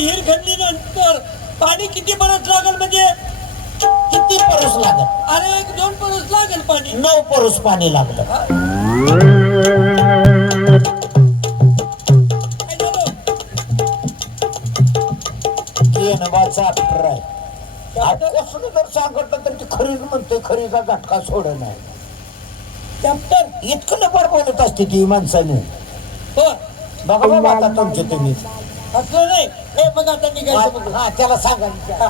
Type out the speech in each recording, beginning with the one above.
हिर खणली नंतर पाणी किती परत लागेल म्हणजे? किती परूस लागत अरे एक दोन परत लागेल पाणी. नऊ परूस पाणी लागलं? येणवाचा ट्राय कसं जर सांगितलं तर ती खरीच म्हणते खरी का घटका सोड नाही. कॅप्टन इतकं लबाड बोलत असते ती माणसाने. हो. बघा बाबा आता तुमचे तुम्ही. नाही. हे बघ आता निघायचं हा त्याला सांगा मग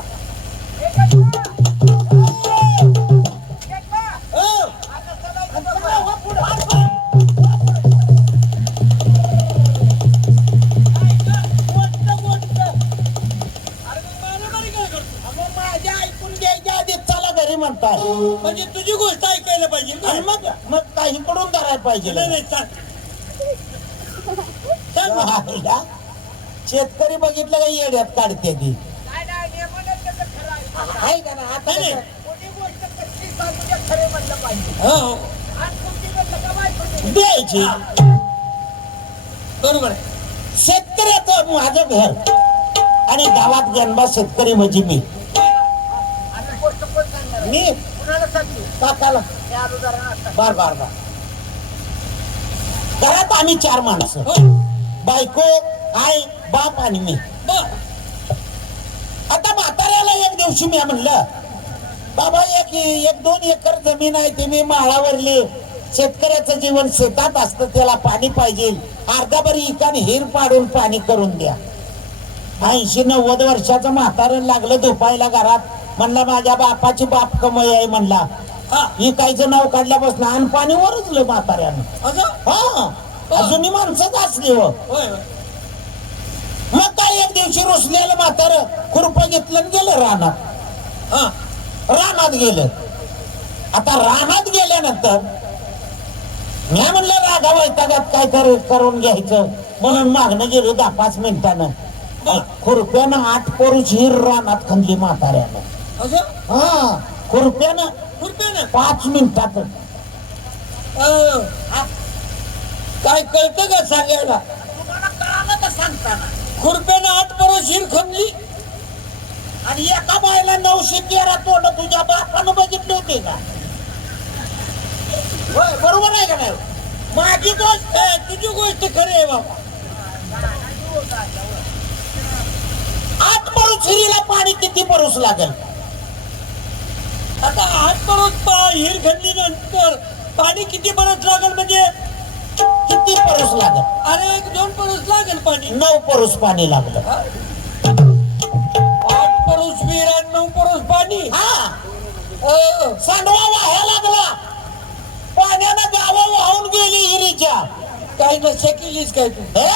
म्हणताय म्हणजे तुझी गोष्ट ऐकायला पाहिजे? आणि मग मग काही कडून धरायला पाहिजे. नाही नाही सांग मग. शेतकरी बघितलं का येड्यात काढते ती? आहे? का ना आता नाही? हो. द्यायची. बरोबर आहे. शेतकऱ्याचं माझं घर आणि गावात जन्मा शेतकरी म्हणजे मी. मी? काकाला. बार बार बार. घरात आम्ही चार माणसं. हो. बायको आई बाप आणि मी. आता म्हाताऱ्याला एक दिवशी मी म्हणलं बाबा एक एक दोन एकर जमीन आहे ते मी माळावरली. शेतकऱ्याचं जीवन शेतात असतं त्याला पाणी पाहिजे. अर्धा बरी इकान हिर पाडून पाणी करून द्या. ऐंशी नव्वद वर्षाचं म्हातारं लागलं झोपायला घरात. म्हणलं माझ्या बापाची बाप कमाई आहे म्हणला. हा इकायचं नाव काढल्यापासून आणि पाणी वरचलं म्हाताऱ्यानं. हा. अजूनही माणसंच असली हो. मग काय एक दिवशी रुसलेलं म्हातार खुरप घेतलं गेलं रानात. हा. रानात गेलं. आता रानात गेल्यानंतर मी म्हणलं रागा वैतागात काय कर करून घ्यायचं. म्हणून मागणं गेलो दहा पाच मिनिटानं. खुरप्यानं आठ पोरूच हिर रानात खणली म्हाताऱ्यानं. हा. खुरप्यानं खुरप्यानं? पाच मिनिटात हा. काय कळतं का सांगायला? खुरप्यानं आठ परत शिर खणली आणि एका बायला नऊशे तेरा तोंड तुझ्या बापानं बघितले होते का? बरोबर आहे का नाही? माझी गोष्ट आहे तुझी गोष्ट खरी आहे बाबा. आत परूस हिरीला पाणी किती परूस लागेल? आता आठ परत हिर खणली नंतर पाणी किती परत लागेल म्हणजे? किती परूस लागेल? अरे एक दोन परत लागेल पाणी. नऊ परूस पाणी लागलं. हा? आठ परूस विहीर आणि नऊ परूस पाणी. हा. अं, सांडवा वाह्या लागला. पाण्यानं गावं वाहून गेली हिरीच्या. काय नशा केलीस काय तू? हे?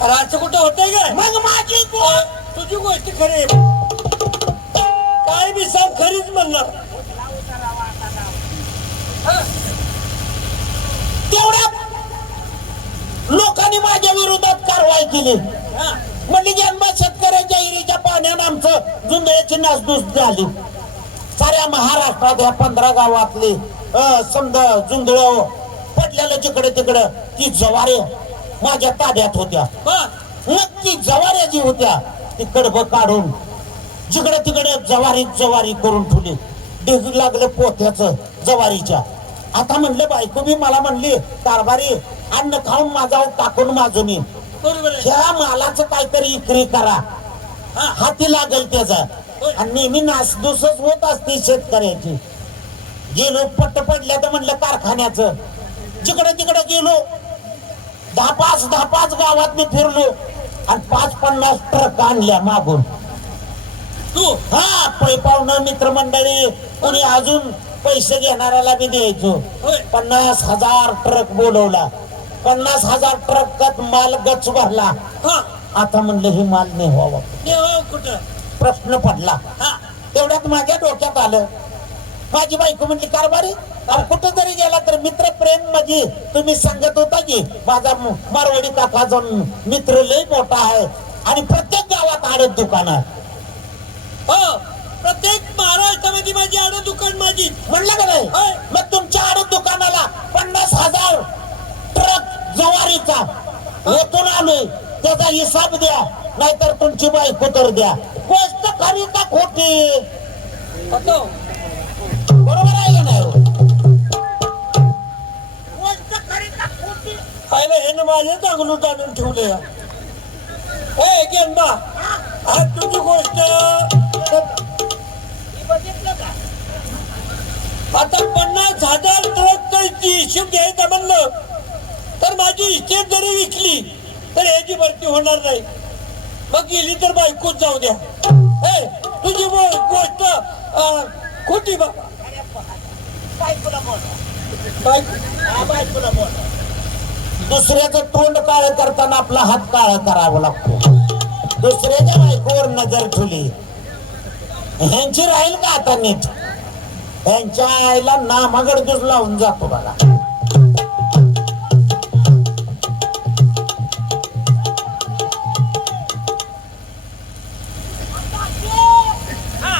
अरे असं कुठं होतंय काय मग माझी तुझी गोष्ट खरी आहे. काय बी सांग खरीच म्हणणार. हा? तेवढ्यात लोकांनी माझ्या विरोधात कारवाई केली. म्हणजे जन्म शेतकऱ्याच्या हिरीच्या पाण्यानं आमचं जुंधळ्याची नासधूस झाली. साऱ्या महाराष्ट्रात या पंधरा गावातले समजा जुंधळ पडलेलं जिकडे तिकडं ती जवारे माझ्या ताब्यात होत्या. ती जवाऱ्या जी होत्या ती कडबं काढून जिकडे तिकडे जवारी जवारी करून ठेवली. लागलं पोथ्याचं जवारीच्या. आता म्हणलं बायको बी मला म्हणली कारभारी अन्न खाऊन माझा टाकून माझून. बरोबर आहे. ह्या मालाचं काहीतरी इकरी करा. हाती लागेल त्याचा. आणि नेहमी नासधूसच होत असते शेतकऱ्याची. गेलो पट्ट पडल्या तर म्हणलं कारखान्याचं. जिकडे तिकडे गेलो दहा पाच दहा पाच गावात मी फिरलो. आणि पाच पन्नास ट्रक आणल्या मागून. तू? हा पै पाहुणं मित्रमंडळी कोणी अजून पैसे घेणाऱ्याला मी द्यायचो. पन्नास हजार ट्रक बोलवला पन्नास हजार ट्रकात माल गच भरला. हा. आता म्हणलं हे माल देवा कुठं? प्रश्न पडला. हा. तेवढ्यात माझ्या डोक्यात आलं. माझी बायको म्हणली कारभारी कुठं जरी गेला तर मित्र प्रेम म्हणजे तुम्ही सांगत होता की माझा मारवाडी काकाचा म- मित्र लय मोठा आहे आणि प्रत्येक गावात आडत दुकान आहे हो. प्रत्येक महाराष्ट्रामध्ये माझी आड दुकान माझी. म्हणलं का नाही. मग तुमच्या आडत दुकानाला पन्नास हजार ट्रक जवारीचा ओतून आलोय त्याचा हिसाब द्या. नाहीतर तुमची बायको तर द्या. गोष्ट खरी का खोटी? होतो. बरोबर आहे का नाही? गोष्ट खरी का खोटी? पाहिलं हे ना माझे चांगलं जाणून ठेवले. हे. गेंदा हा तुझी गोष्ट बघितलं का आता पन्नास हजार ट्रक हिशोब घ्यायचा म्हणलं तर माझी हिशेब जरी विकली तर ह्याची भरती होणार नाही. मग गेली तर बायकोच जाऊ द्या. तुझी गोष्ट अं, खोटी बाबा बोल दुसऱ्याचं तोंड काळ करताना आपला हात काळ करावा लागतो. दुसऱ्याच्या बायकोवर नजर ठेवली. ह्यांची राहील का आता नीट? ह्यांच्या आईला नामागडदूस लावून जातो बघा हा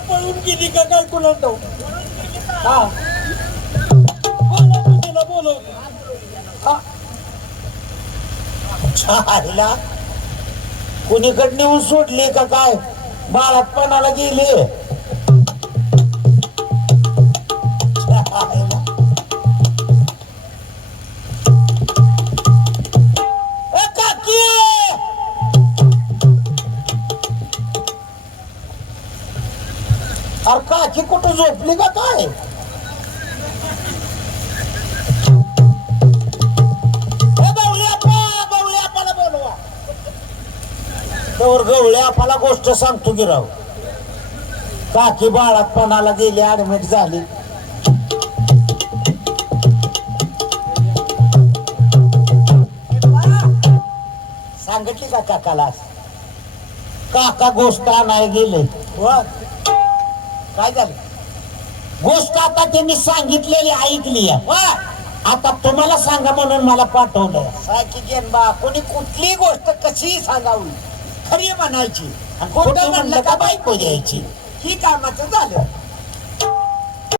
पळून गेली का काय कुणा हा. बोलवतो तिला बोलवतो. हा. आईला कुणीकडे नेऊन सोडली का काय? बाळातपणाला गेली. काकी! अरे काकी कुठं झोपली का काय? तर गवळी आपाला गोष्ट सांगतो की राव. काकी बाळात पणाला गेली ऍडमिट झाली. सांगितली का काकाला काका गोष्ट आणाय गेले. वा. काय झालं? गोष्ट आता त्यांनी सांगितलेली ऐकली. आता तुम्हाला सांगा म्हणून मला पाठवलं साकी गेनबा कोणी कुठली गोष्ट कशी सांगावी. खरी म्हणायची. आणि खोटं म्हणलं का बायको द्यायची? ही कामाचं झालं.